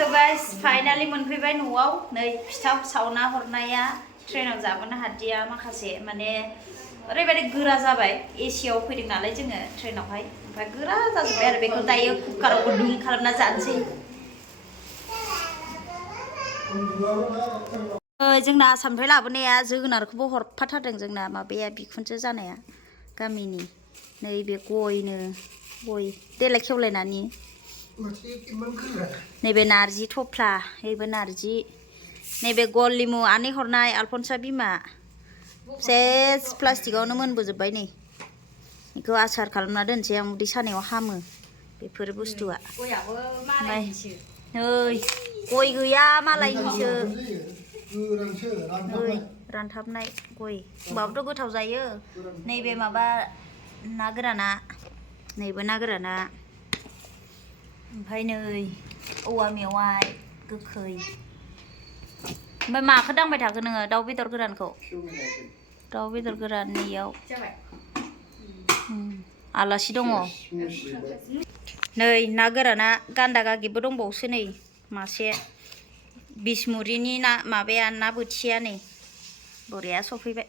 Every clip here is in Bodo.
So guys, finally मोनफैबाय न'आव नै फिथा सावना हरनाया ट्रेनाव जाबोनो हादिया माखासे माने ओरैबायदि गोरा जाबाय एसियाव फैदों नालाय जोङो ट्रेनावहाय ओमफ्राय गोरा जाजोबबाय आरो बेखौ दायो कुकाराव गुदुं खालामना जानोसै जोंना आसामनिफ्राय लाबोनाया जोगोनारखौबो हरफाथारदों जोंना माबाया बिखुनजो जानाया गामिनि नैबे गयनो गय देलाय खेवलायनानै नैबे नारजि थफ्ला नैबे नारजि नैबे गल लिमु आनै हरनाय आलफनसा बिमा सेस प्लास्टिकआवनो मोनबोजोब्बाय नै बेखौ आसार खालामना दोनसै आं उदै सानायाव हामो बेफोर बुस्थुआ ओमफ्राय नै गय गैया मालायनिसो रानथाबनाय गय होमबाबोथ' गोथाव जायो नैबे माबा ना गोराना नैबे ना गोराना ओमफ्राय नै औवा मेवाइ गोखै ओमफ्राय माखौ दांबाय थाखो नोङो दाउ बेदर गोरानखौ दाउ बेदर गोरान नैयाव आलासि दङ नै ना गोराना गान्दा गागेबबो दंबावोसो नै मासे बिसमुरिनि ना माबाया ना बोथिया नै बरिया सफैबाय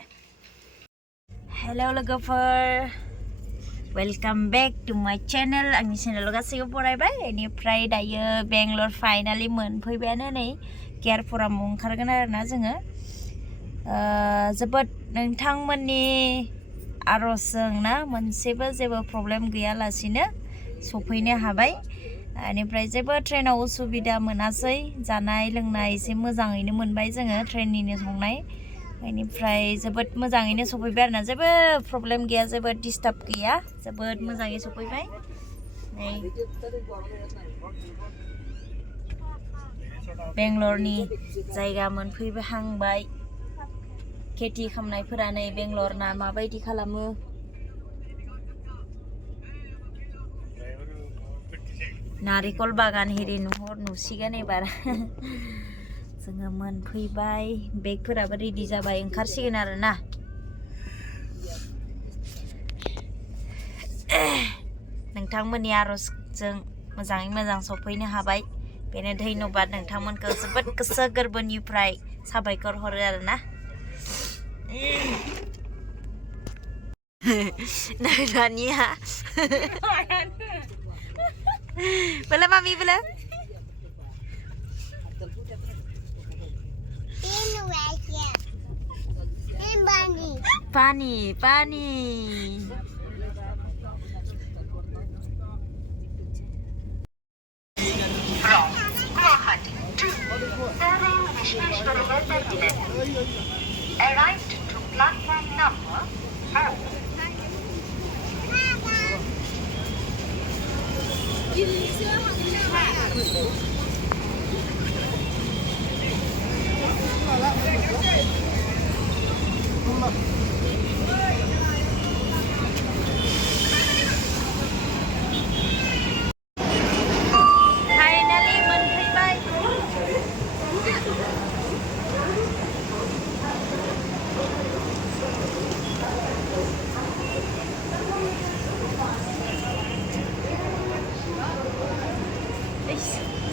हेल' लोगोफोर वेलकाम बेक टु माय चेनेल आंनि चेनेलाव गासैबो बरायबाय बेनिफ्राय दायो बेंगलर फाइनालि मोनफैबायानो नै केयारपुरामाव ओंखारगोन आरोना जोङो जोबोद नोंथांमोननि आर'जजों ना मोनसेबो जेबो प्रब्लेम गैयालासिनो सफैनो हाबाय बेनिफ्राय जेबो ट्रेनाव उसुबिदा मोनासै जानाय लोंनाय एसे मोजाङैनो मोनबाय जोङो ट्रेननिनो संनाय बेनिफ्राय जोबोद मोजाङैनो सफैबाय आरोना जेबो प्रब्लेम गैया जेबो डिस्टार्ब गैया जोबोद मोजाङै सफैबाय नै बेंगलरनि जायगा मोनफैहांबाय खेथि खालामनायफोरा नै बेंगलरना माबायदि खालामो नारिखल बागान हिरि नुसिगोन एबार जोङो मोनफैबाय बेगफोराबो रेडि जाबाय ओंखारसिगोन आरो ना नोंथांमोननि आर'जजों मोजाङै मोजां सफैनो हाबाय बेनो धन्यबाद नोंथांमोनखौ जोबोद गोसो गोरबोनिफ्राय साबायखर हरो आरो ना दानिया बोला मामी बोला पानी पानी arrived to platform number 4. Finally मोनफैबाय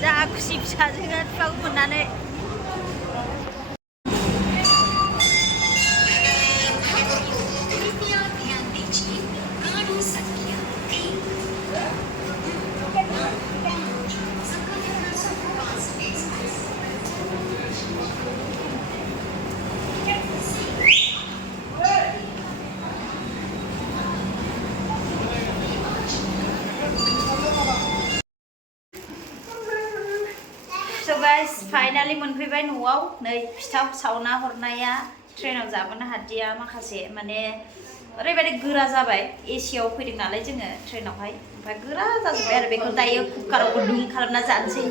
जा खुसि फिसाजों बिफाखौ मोननानै So guys, finally मोनफैबाय न'आव नै फिथा सावना हरनाया ट्रेनाव जाबोनो हादिया माखासे माने ओरैबायदि गोरा जाबाय एसियाव फैदों नालाय जोङो ट्रेनावहाय ओमफ्राय गोरा जाजोब्बाय आरो बेखौ दायो कुकाराव गुदुं खालामना जानोसै